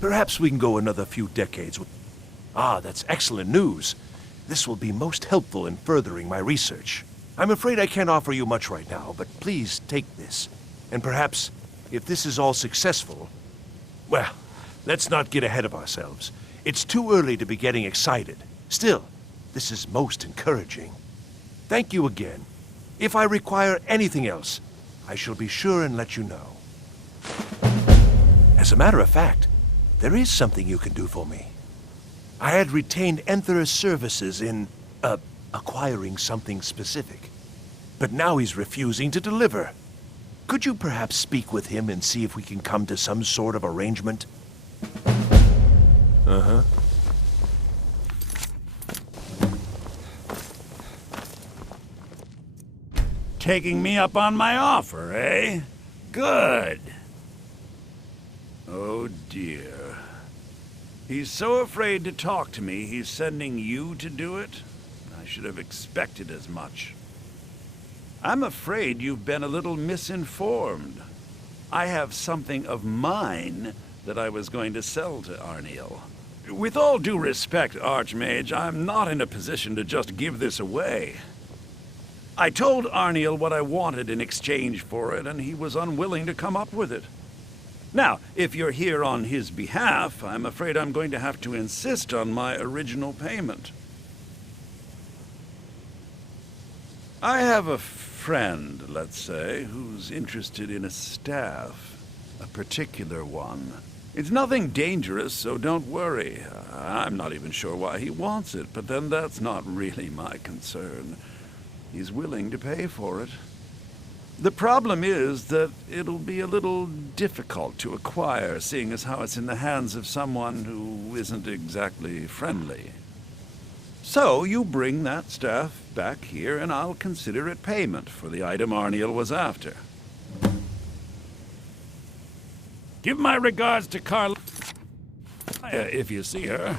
Perhaps we can go another few decades. Ah, that's excellent news. This will be most helpful in furthering my research. I'm afraid I can't offer you much right now, but please take this. And perhaps, if this is all successful... Well, let's not get ahead of ourselves. It's too early to be getting excited. Still, this is most encouraging. Thank you again. If I require anything else, I shall be sure and let you know. As a matter of fact, there is something you can do for me. I had retained Enther's services in, acquiring something specific. But now he's refusing to deliver. Could you perhaps speak with him and see if we can come to some sort of arrangement? Uh-huh. Taking me up on my offer, eh? Good. Oh dear. He's so afraid to talk to me, he's sending you to do it? I should have expected as much. I'm afraid you've been a little misinformed. I have something of mine that I was going to sell to Arniel. With all due respect, Archmage, I'm not in a position to just give this away. I told Arniel what I wanted in exchange for it, and he was unwilling to come up with it. Now, if you're here on his behalf, I'm afraid I'm going to have to insist on my original payment. I have a friend, let's say, who's interested in a staff. A particular one. It's nothing dangerous, so don't worry. I'm not even sure why he wants it, but then that's not really my concern. He's willing to pay for it. The problem is that it'll be a little difficult to acquire, seeing as how it's in the hands of someone who isn't exactly friendly. So you bring that staff back here, and I'll consider it payment for the item Arniel was after. Give my regards to Carla if you see her.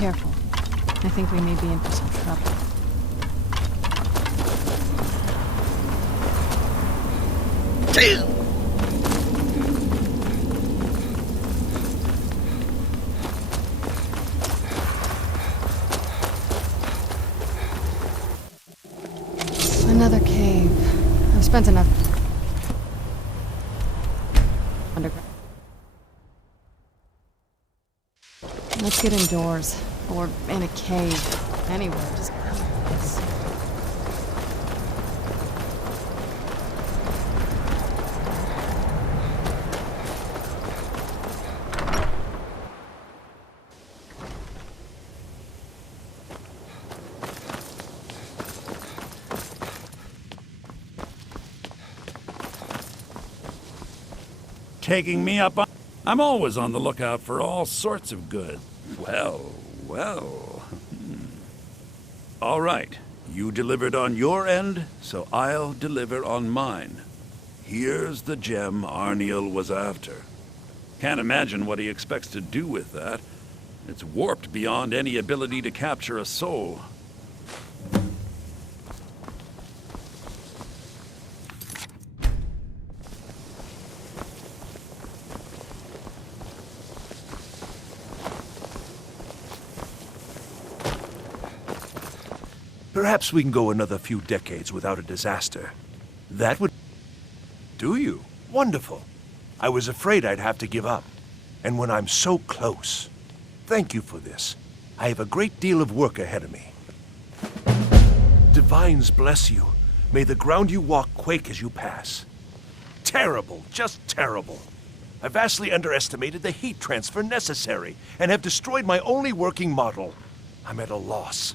careful. I think we may be in for some trouble. Another cave. I've spent enough underground. Let's get indoors. Or in a cave. Anywhere. Just please. Taking me up on... I'm always on the lookout for all sorts of good. Well. All right. You delivered on your end, so I'll deliver on mine. Here's the gem Arniel was after. Can't imagine what he expects to do with that. It's warped beyond any ability to capture a soul. Perhaps we can go another few decades without a disaster. That would... Do you? Wonderful. I was afraid I'd have to give up. And when I'm so close... Thank you for this. I have a great deal of work ahead of me. Divines bless you. May the ground you walk quake as you pass. Terrible, just terrible. I vastly underestimated the heat transfer necessary, and have destroyed my only working model. I'm at a loss.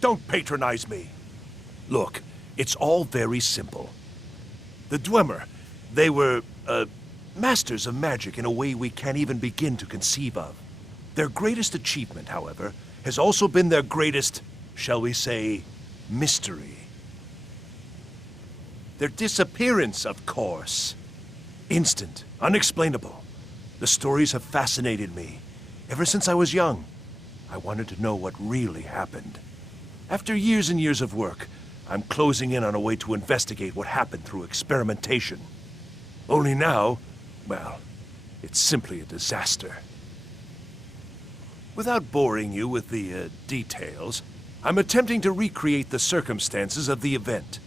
Don't patronize me. Look, it's all very simple. The Dwemer, they were, masters of magic in a way we can't even begin to conceive of. Their greatest achievement, however, has also been their greatest, shall we say, mystery. Their disappearance, of course. Instant, unexplainable. The stories have fascinated me. Ever since I was young, I wanted to know what really happened. After years and years of work, I'm closing in on a way to investigate what happened through experimentation. Only now, well, it's simply a disaster. Without boring you with the details, I'm attempting to recreate the circumstances of the event.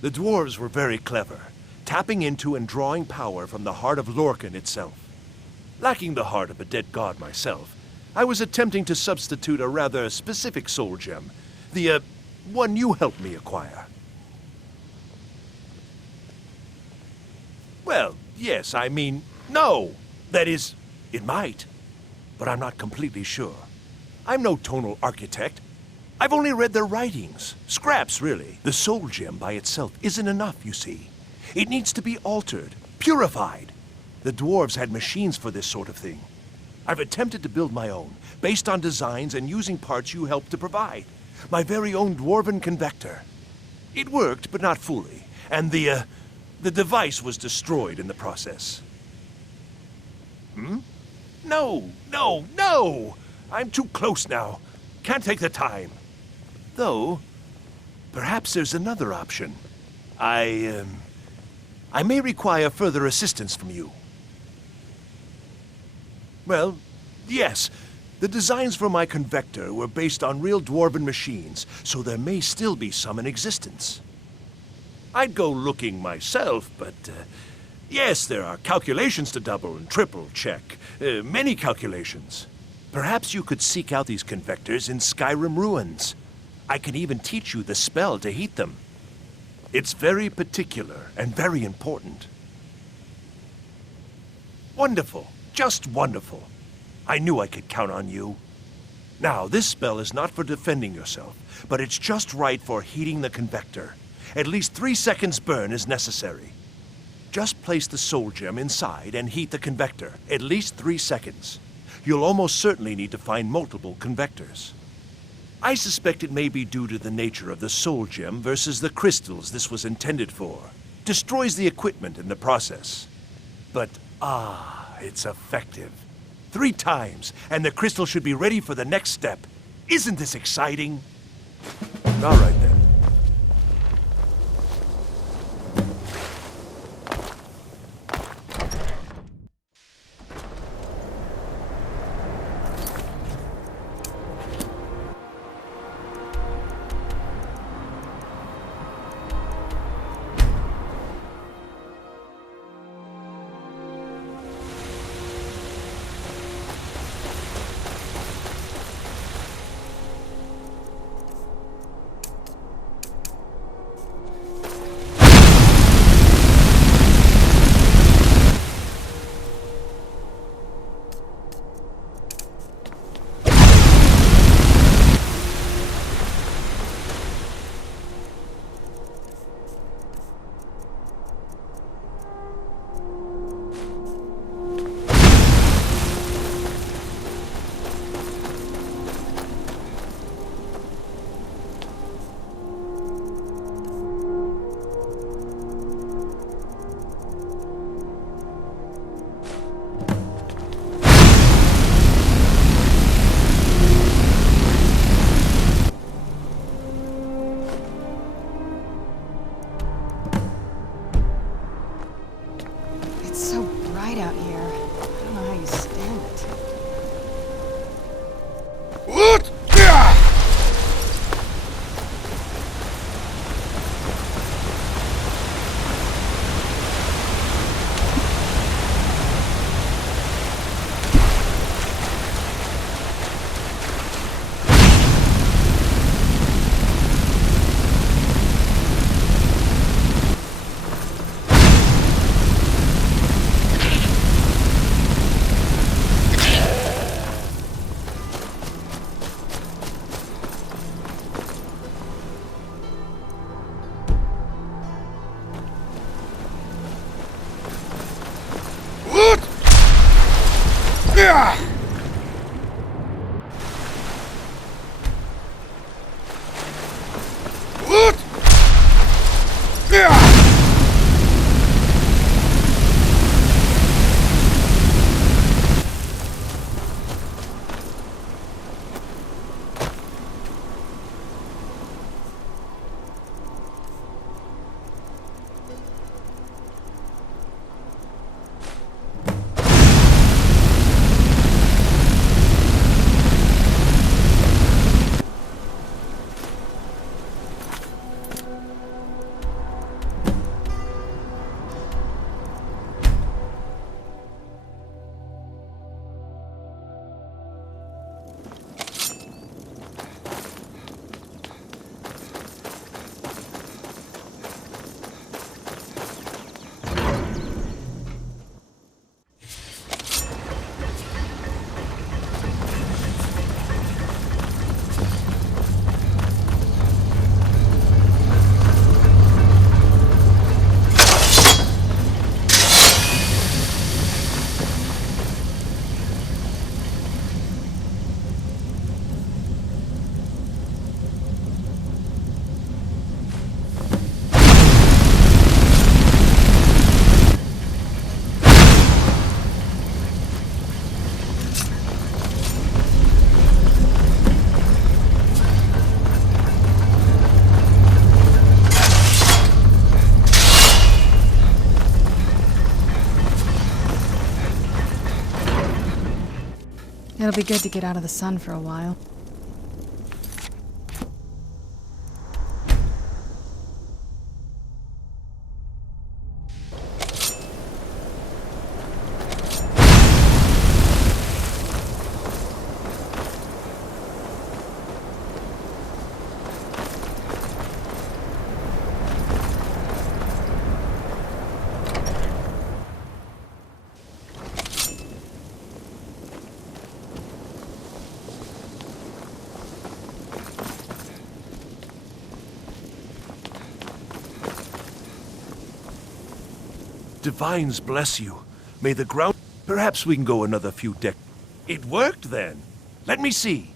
The dwarves were very clever, tapping into and drawing power from the heart of Lorcan itself. Lacking the heart of a dead god myself, I was attempting to substitute a rather specific soul gem, the one you helped me acquire. Well, yes, I mean, no. That is, it might. But I'm not completely sure. I'm no tonal architect. I've only read their writings. Scraps, really. The soul gem by itself isn't enough, you see. It needs to be altered, purified. The dwarves had machines for this sort of thing. I've attempted to build my own, based on designs and using parts you helped to provide. My very own dwarven convector. It worked, but not fully, and the device was destroyed in the process. No! I'm too close now. Can't take the time. Though, perhaps there's another option. I may require further assistance from you. Well, yes. The designs for my convector were based on real dwarven machines, so there may still be some in existence. I'd go looking myself, but yes, there are calculations to double and triple check. Many calculations. Perhaps you could seek out these convectors in Skyrim ruins. I can even teach you the spell to heat them. It's very particular and very important. Wonderful. Just wonderful. I knew I could count on you. Now, this spell is not for defending yourself, but it's just right for heating the convector. At least 3 seconds burn is necessary. Just place the soul gem inside and heat the convector. At least 3 seconds. You'll almost certainly need to find multiple convectors. I suspect it may be due to the nature of the soul gem versus the crystals this was intended for. Destroys the equipment in the process. But, it's effective. 3 times, and the crystal should be ready for the next step. Isn't this exciting? All right, then. It's so bright out here. I don't know how you stand it. What? It'll be good to get out of the sun for a while. Divines bless you. May the ground... Perhaps we can go another few It worked then. Let me see.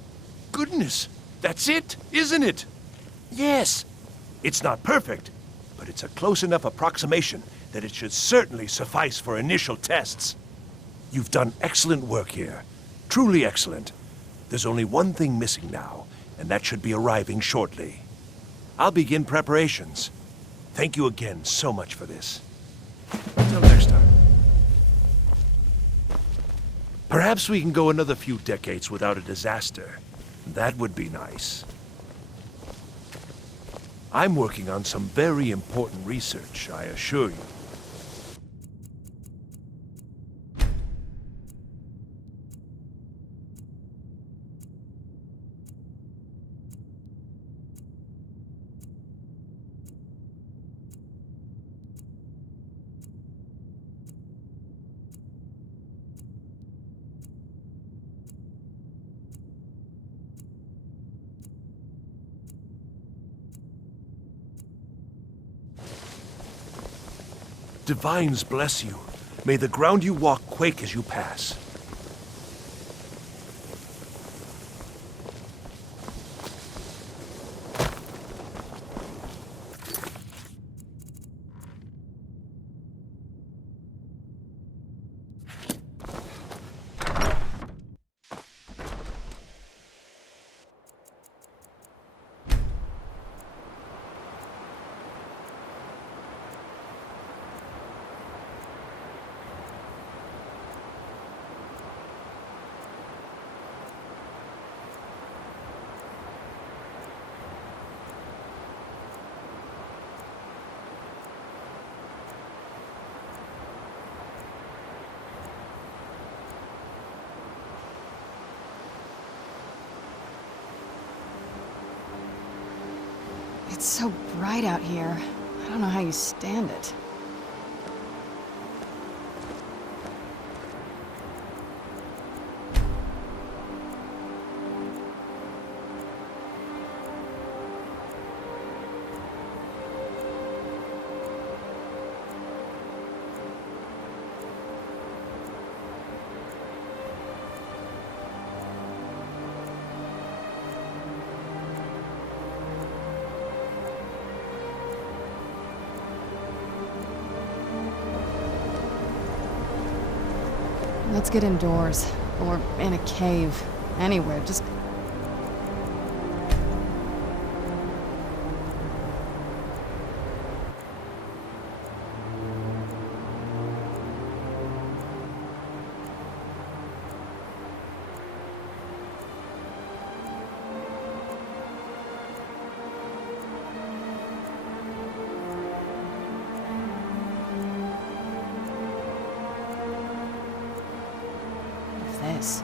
Goodness, that's it, isn't it? Yes. It's not perfect, but it's a close enough approximation that it should certainly suffice for initial tests. You've done excellent work here. Truly excellent. There's only one thing missing now, and that should be arriving shortly. I'll begin preparations. Thank you again so much for this. Until next time. Perhaps we can go another few decades without a disaster. That would be nice. I'm working on some very important research, I assure you. Divines bless you. May the ground you walk quake as you pass. It's so bright out here. I don't know how you stand it. Let's get indoors. Or in a cave. Anywhere, just... this.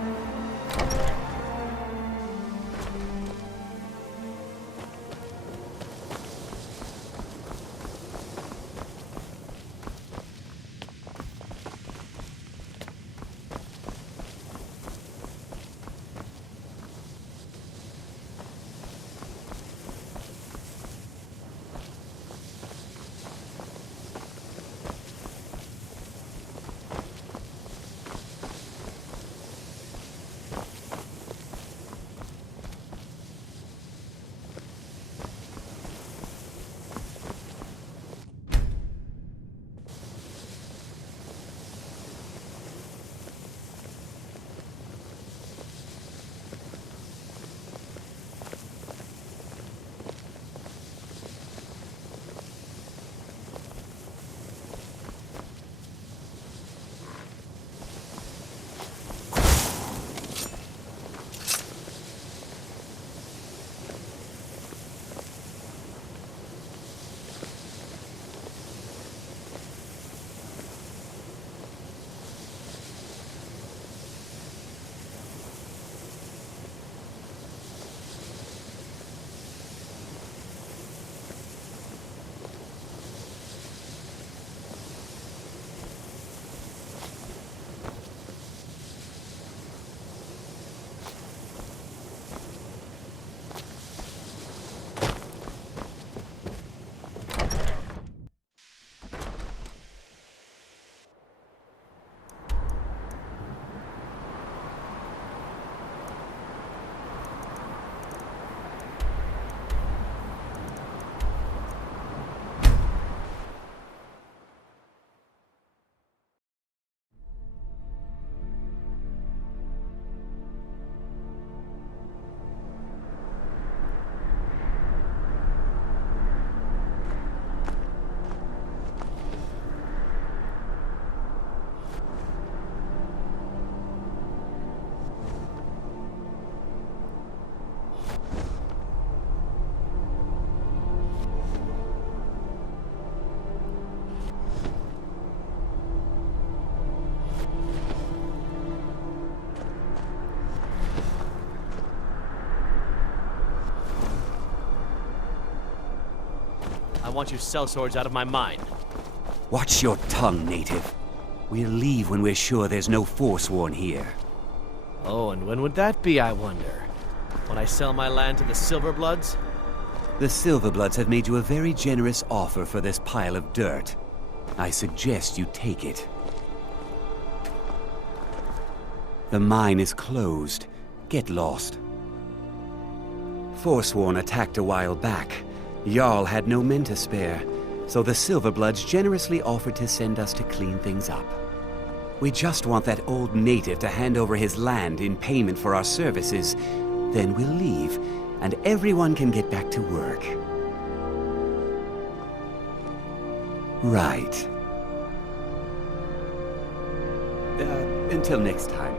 I want your sellswords out of my mind. Watch your tongue, native. We'll leave when we're sure there's no Forsworn here. Oh, and when would that be, I wonder? When I sell my land to the Silverbloods? The Silverbloods have made you a very generous offer for this pile of dirt. I suggest you take it. The mine is closed. Get lost. Forsworn attacked a while back. Jarl had no men to spare, so the Silverbloods generously offered to send us to clean things up. We just want that old native to hand over his land in payment for our services. Then we'll leave, and everyone can get back to work. Right. Until next time.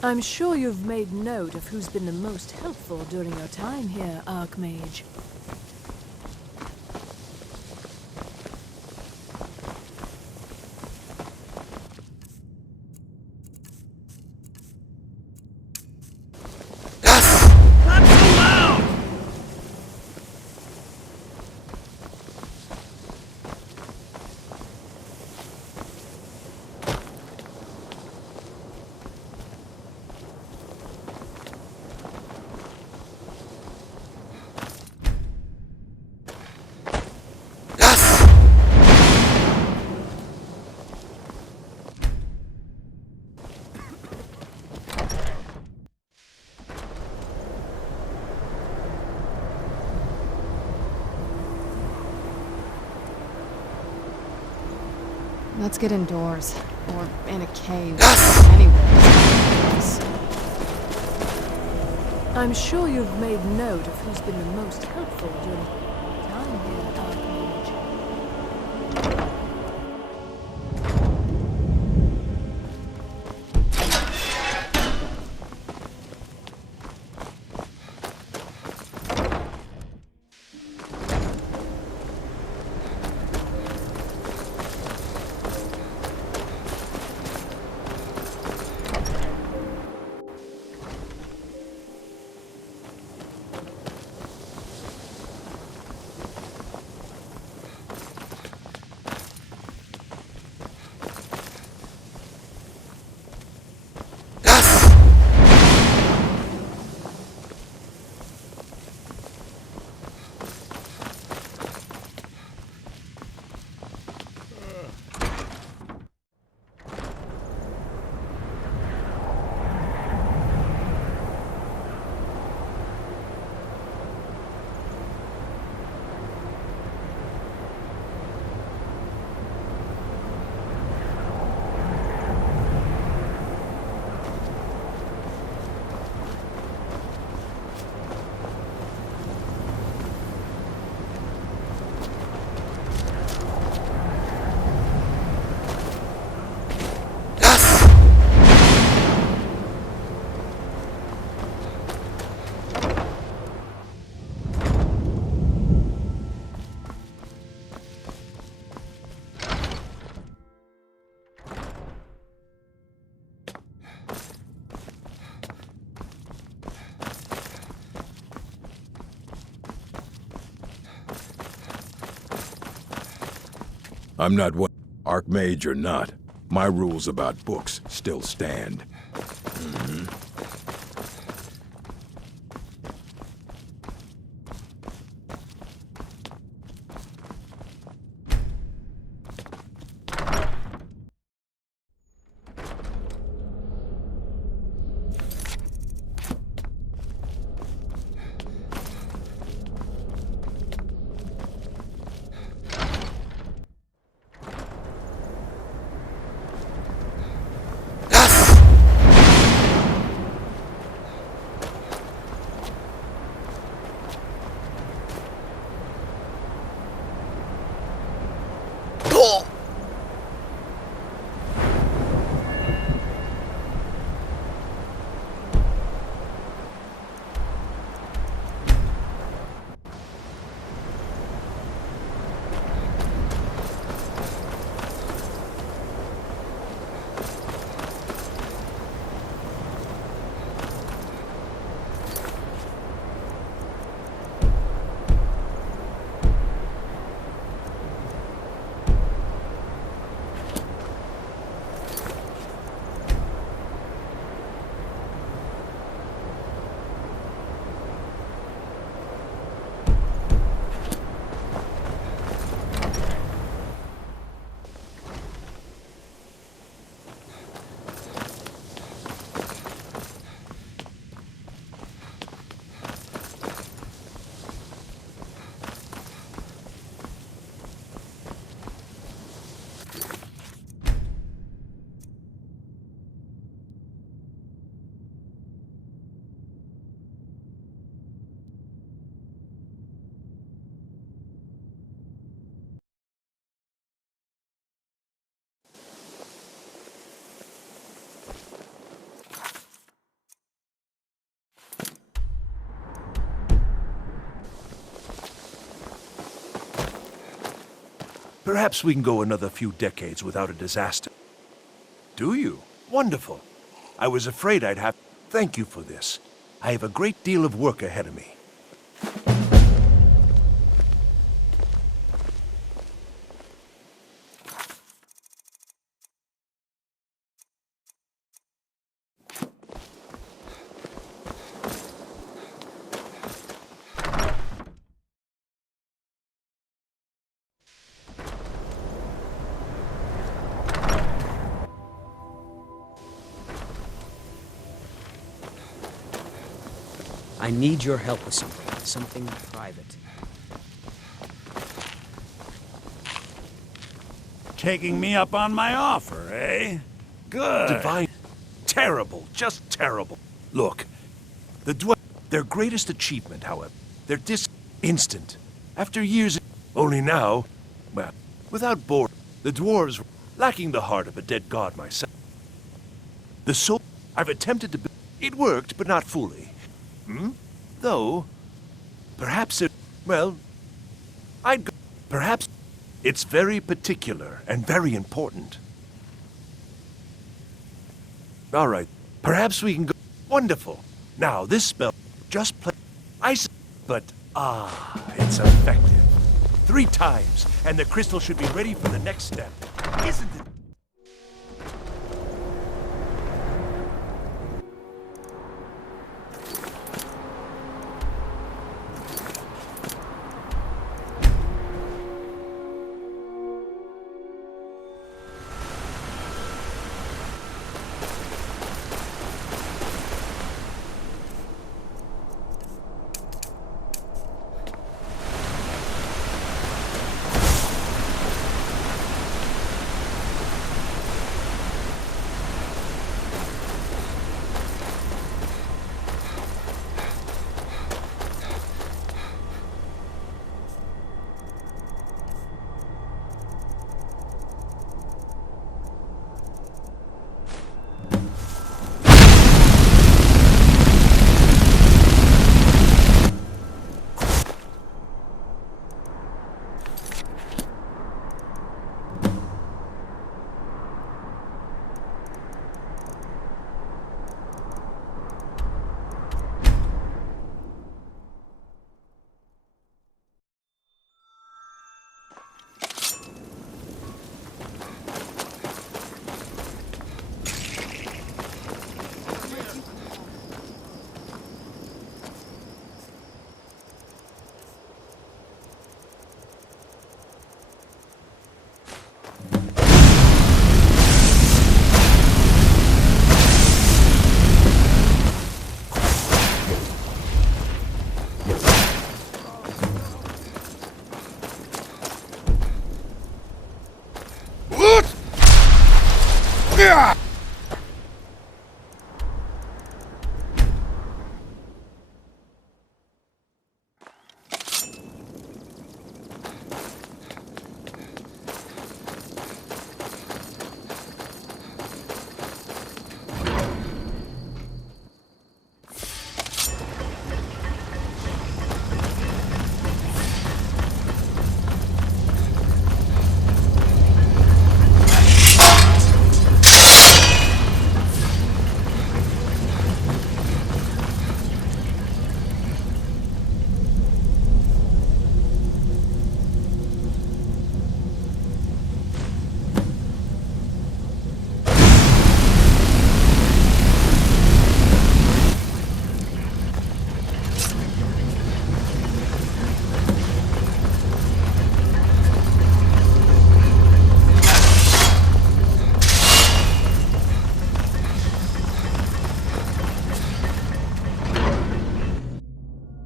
I'm sure you've made note of who's been the most helpful during your time here, Archmage. Not so loud! Let's get indoors. Or in a cave. Anywhere. Please. I'm sure you've made note of who's been the most helpful during your time here, Archmage. I'm not what Archmage or not. My rules about books still stand. Perhaps we can go another few decades without a disaster. Do you? Wonderful. I was afraid I'd have... Thank you for this. I have a great deal of work ahead of me. I need your help with something private. Taking me up on my offer, eh? Good. Divine. Terrible. Just terrible. Look, the their greatest achievement, however, their instant. After years, only now, well, without boredom, the dwarves, lacking the heart of a dead god myself. The soul I've attempted to build, it worked, but not fully. Though, perhaps it, well, I'd go, perhaps it's very particular and very important. All right, perhaps we can go. Wonderful. Now, this spell, just play, but, it's effective. 3 times, and the crystal should be ready for the next step. Isn't it?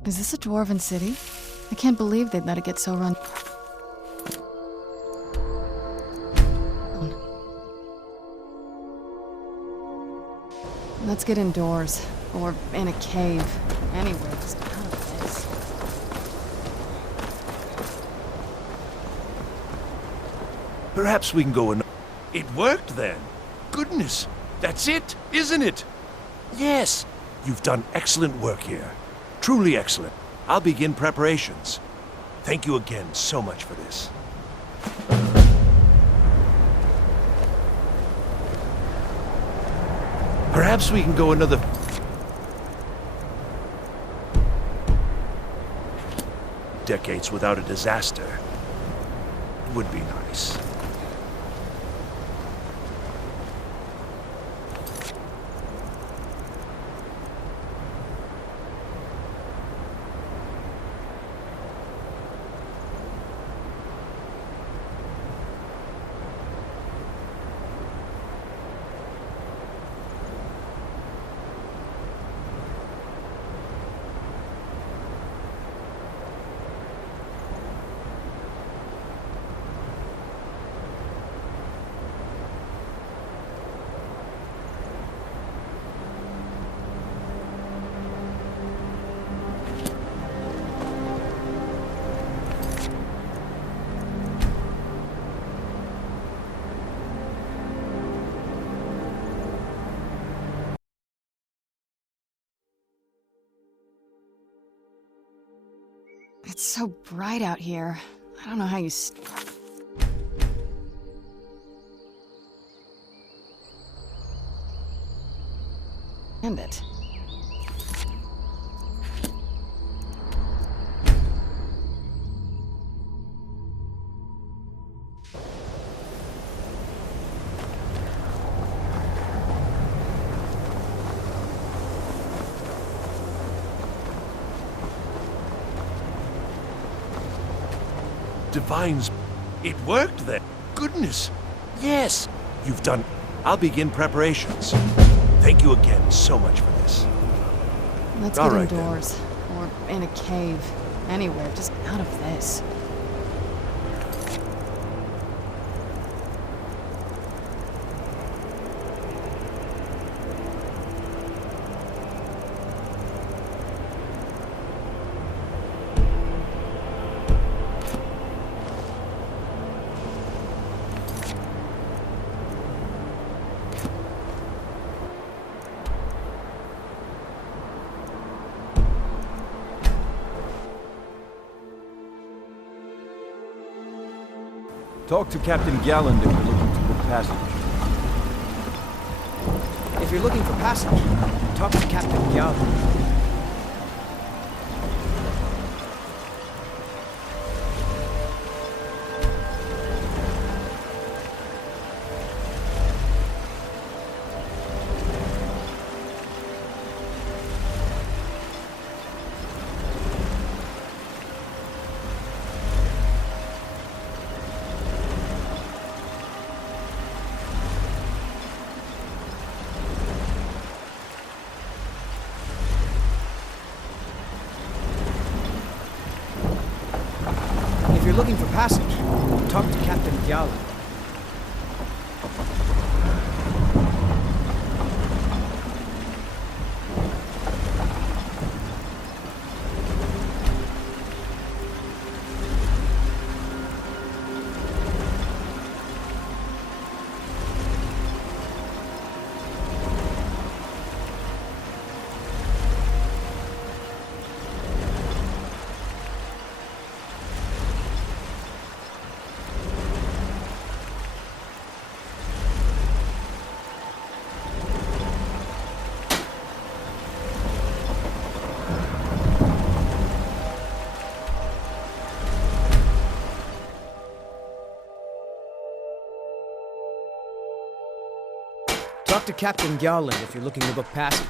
Is this a dwarven city? I can't believe they'd let it get so run. Let's get indoors. Or in a cave. Anywhere, just out of this. Perhaps we can go and... It worked then. Goodness, that's it, isn't it? Yes, you've done excellent work here. Truly excellent. I'll begin preparations. Thank you again so much for this. Perhaps we can go another... decades without a disaster. Would be nice. It's so bright out here. I don't know how you stand it. Divines... It worked then. Goodness. Yes, you've done... I'll begin preparations. Thank you again so much for this. Let's All get right, indoors. Or in a cave. Anywhere, just out of this. Talk to Captain Galland if you're looking to book passage. If you're looking for passage, talk to Captain Galland. If you're looking for passage, talk to Captain Galland. Talk to Captain Garland if you're looking to book passage.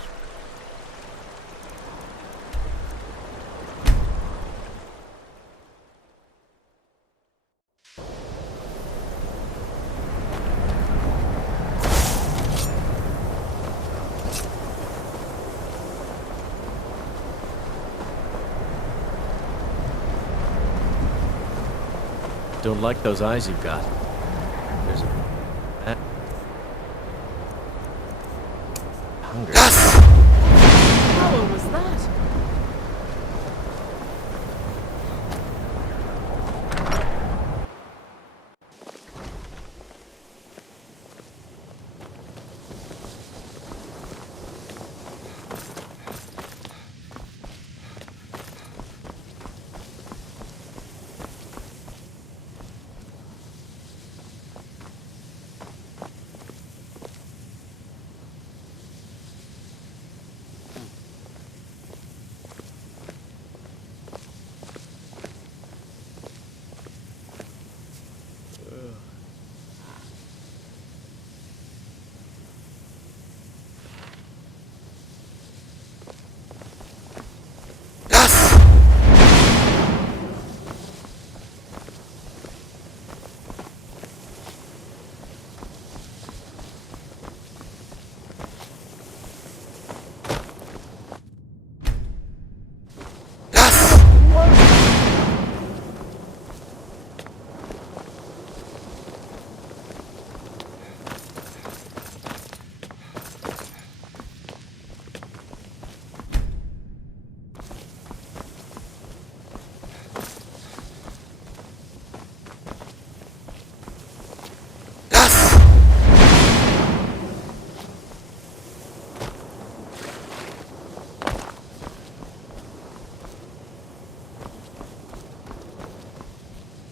Don't like those eyes you've got. There's a... Hunger. How was that?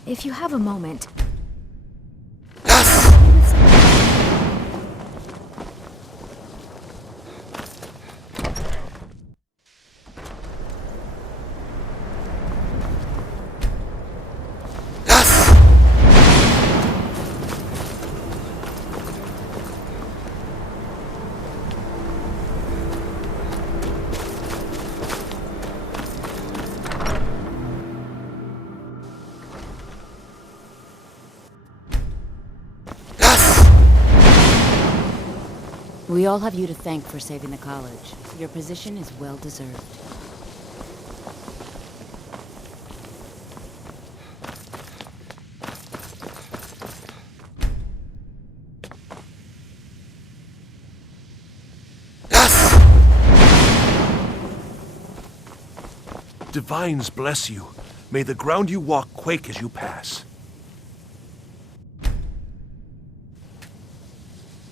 If you have a moment. We all have you to thank for saving the college. Your position is well deserved. Divines bless you. May the ground you walk quake as you pass.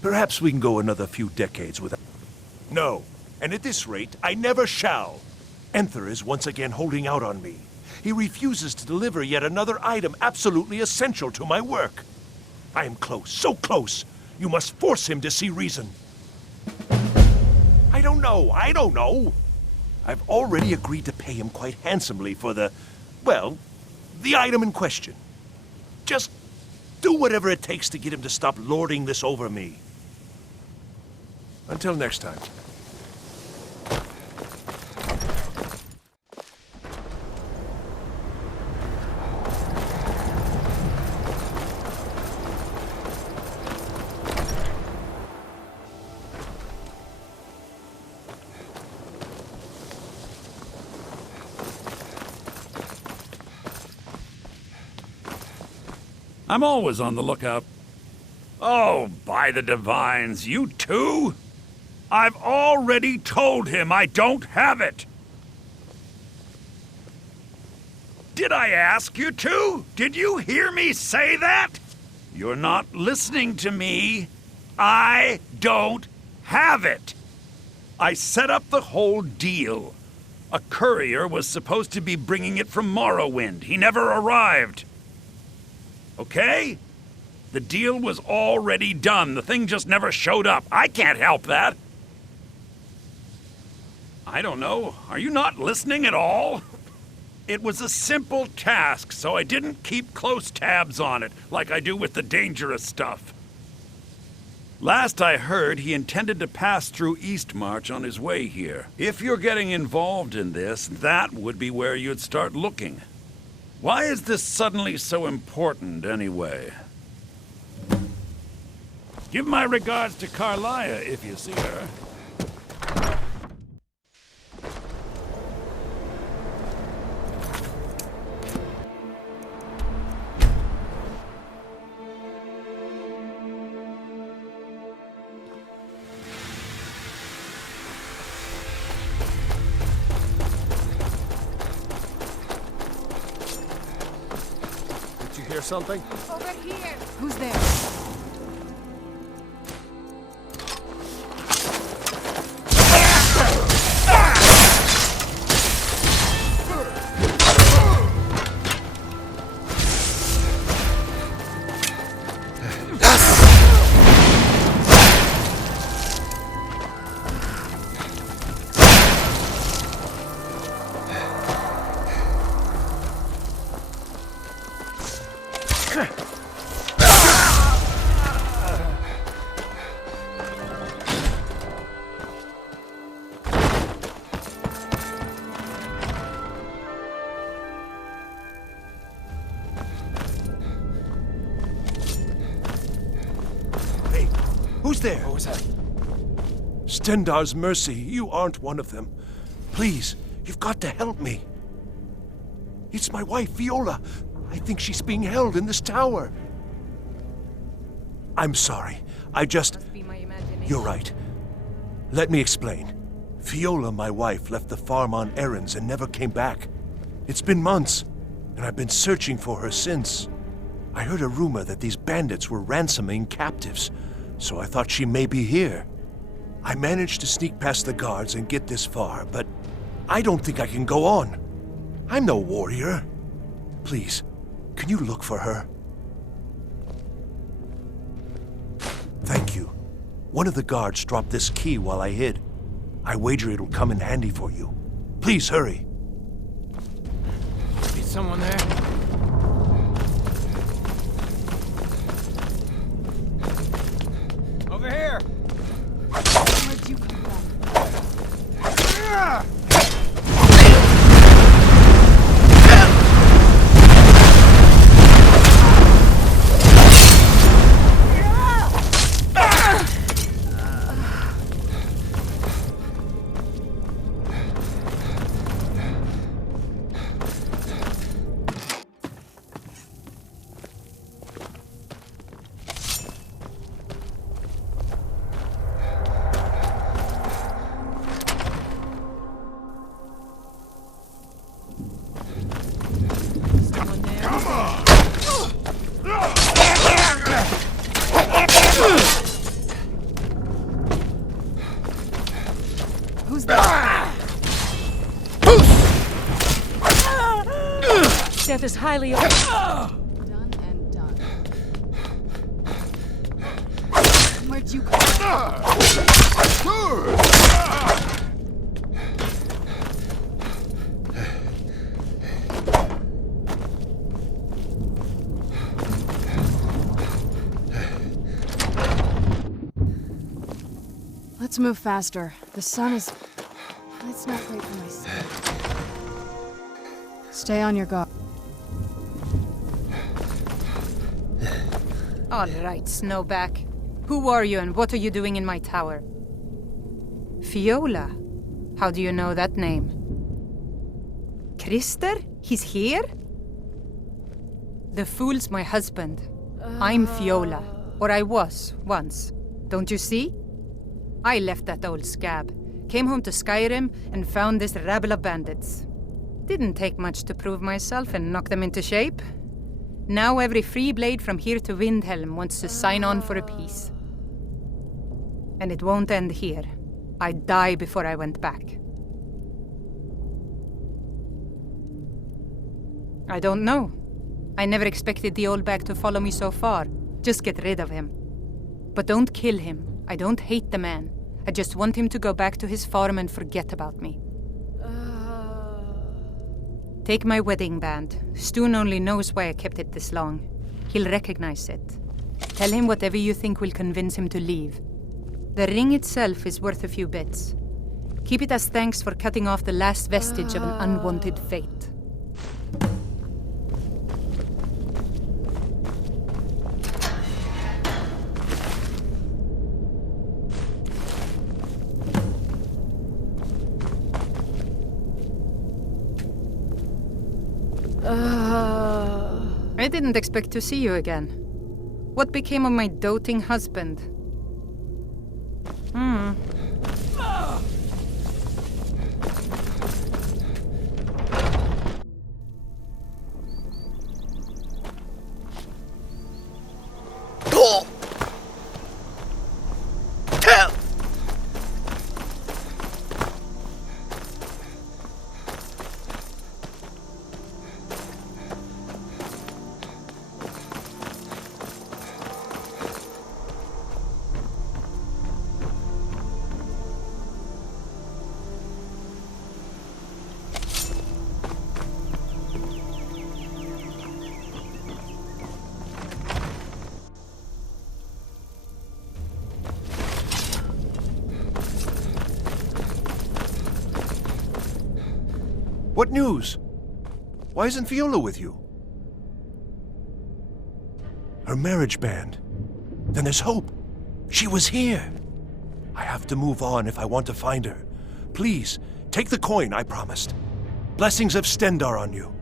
Perhaps we can go another few decades without... No, and at this rate, I never shall. Enther is once again holding out on me. He refuses to deliver yet another item absolutely essential to my work. I am close, so close. You must force him to see reason. I don't know. I've already agreed to pay him quite handsomely for the item in question. Just do whatever it takes to get him to stop lording this over me. Until next time. I'm always on the lookout. Oh, by the divines, you too? I've already told him I don't have it. Did I ask you to? Did you hear me say that? You're not listening to me. I don't have it. I set up the whole deal. A courier was supposed to be bringing it from Morrowind. He never arrived. Okay? The deal was already done. The thing just never showed up. I can't help that. I don't know. Are you not listening at all? It was a simple task, so I didn't keep close tabs on it, like I do with the dangerous stuff. Last I heard, he intended to pass through Eastmarch on his way here. If you're getting involved in this, that would be where you'd start looking. Why is this suddenly so important, anyway? Give my regards to Carlia if you see her. Hear something? Over here! Who's there? Who's there? What was that? Stendar's mercy, you aren't one of them. Please, you've got to help me. It's my wife, Viola. I think she's being held in this tower. I'm sorry. You're right. Let me explain. Viola, my wife, left the farm on errands and never came back. It's been months, and I've been searching for her since. I heard a rumor that these bandits were ransoming captives, so I thought she may be here. I managed to sneak past the guards and get this far, but I don't think I can go on. I'm no warrior. Please, can you look for her? Thank you. One of the guards dropped this key while I hid. I wager it'll come in handy for you. Please hurry. See someone there? Over here! Where'd you come from? Who's that? Death is highly... Done and done. Where'd you come from? Let's move faster. The sun is... It's not great for my skin. Stay on your guard. All right, Snowback. Who are you and what are you doing in my tower? Fiola? How do you know that name? Krister? He's here? The fool's my husband. I'm Fiola. Or I was, once. Don't you see? I left that old scab, came home to Skyrim, and found this rabble of bandits. Didn't take much to prove myself and knock them into shape. Now every free blade from here to Windhelm wants to sign on for a peace. And it won't end here. I'd die before I went back. I don't know. I never expected the old bag to follow me so far. Just get rid of him. But don't kill him. I don't hate the man. I just want him to go back to his farm and forget about me. Take my wedding band. Stoon only knows why I kept it this long. He'll recognize it. Tell him whatever you think will convince him to leave. The ring itself is worth a few bits. Keep it as thanks for cutting off the last vestige of an unwanted fate. I didn't expect to see you again. What became of my doting husband? What news? Why isn't Viola with you? Her marriage band. Then there's hope. She was here. I have to move on if I want to find her. Please, take the coin I promised. Blessings of Stendar on you.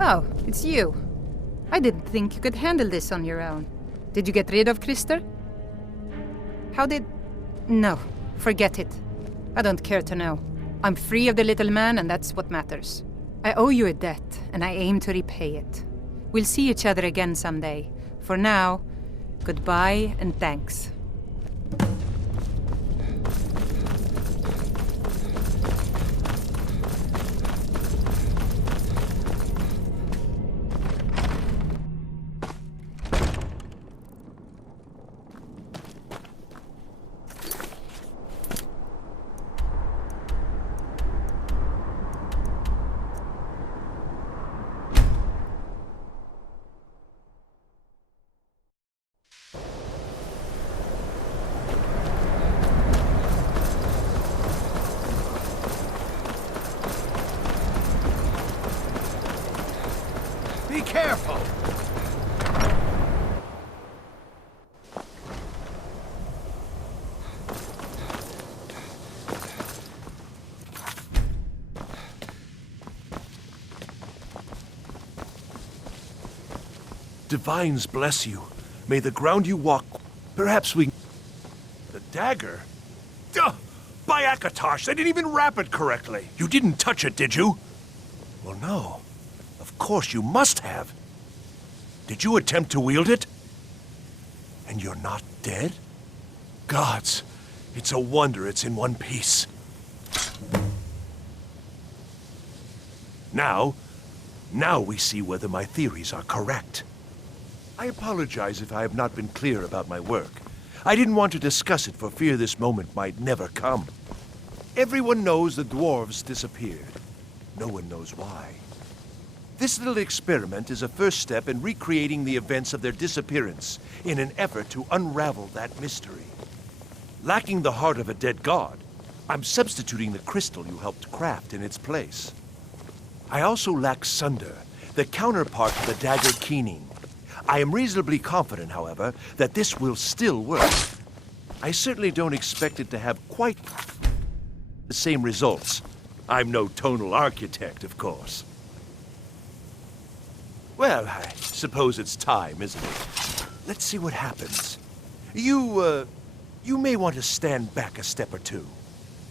Oh, it's you. I didn't think you could handle this on your own. Did you get rid of Krister? How did... No, forget it. I don't care to know. I'm free of the little man, and that's what matters. I owe you a debt, and I aim to repay it. We'll see each other again someday. For now, goodbye and thanks. Be careful! Divines bless you. May the ground you walk... Perhaps we... The dagger? Duh! By Akatosh, they didn't even wrap it correctly. You didn't touch it, did you? Well, no. Of course you must have. Did you attempt to wield it? And you're not dead? Gods, it's a wonder it's in one piece. Now we see whether my theories are correct. I apologize if I have not been clear about my work. I didn't want to discuss it for fear this moment might never come. Everyone knows the dwarves disappeared. No one knows why. This little experiment is a first step in recreating the events of their disappearance in an effort to unravel that mystery. Lacking the heart of a dead god, I'm substituting the crystal you helped craft in its place. I also lack Sunder, the counterpart to the dagger Keening. I am reasonably confident, however, that this will still work. I certainly don't expect it to have quite the same results. I'm no tonal architect, of course. Well, I suppose it's time, isn't it? Let's see what happens. You may want to stand back a step or two.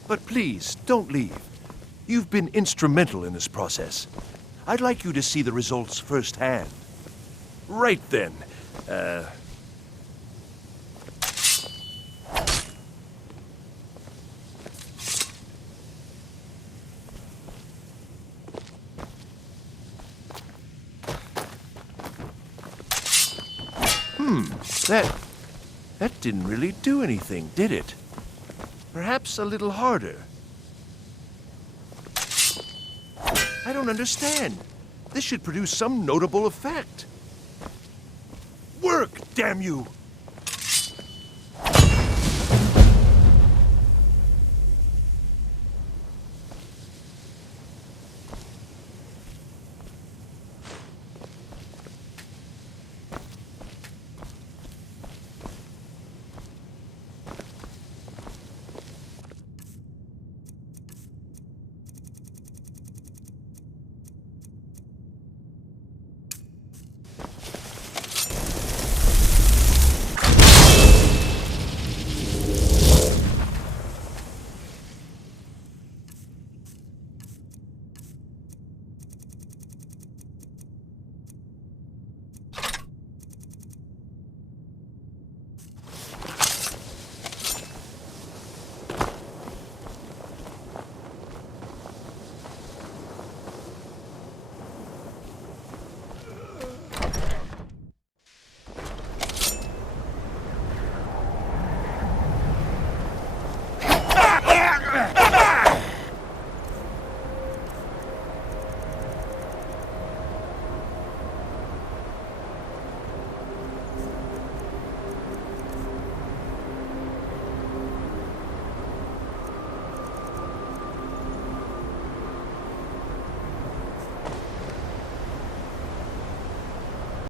But please, don't leave. You've been instrumental in this process. I'd like you to see the results firsthand. Right then. That didn't really do anything, did it? Perhaps a little harder. I don't understand. This should produce some notable effect. Work, damn you!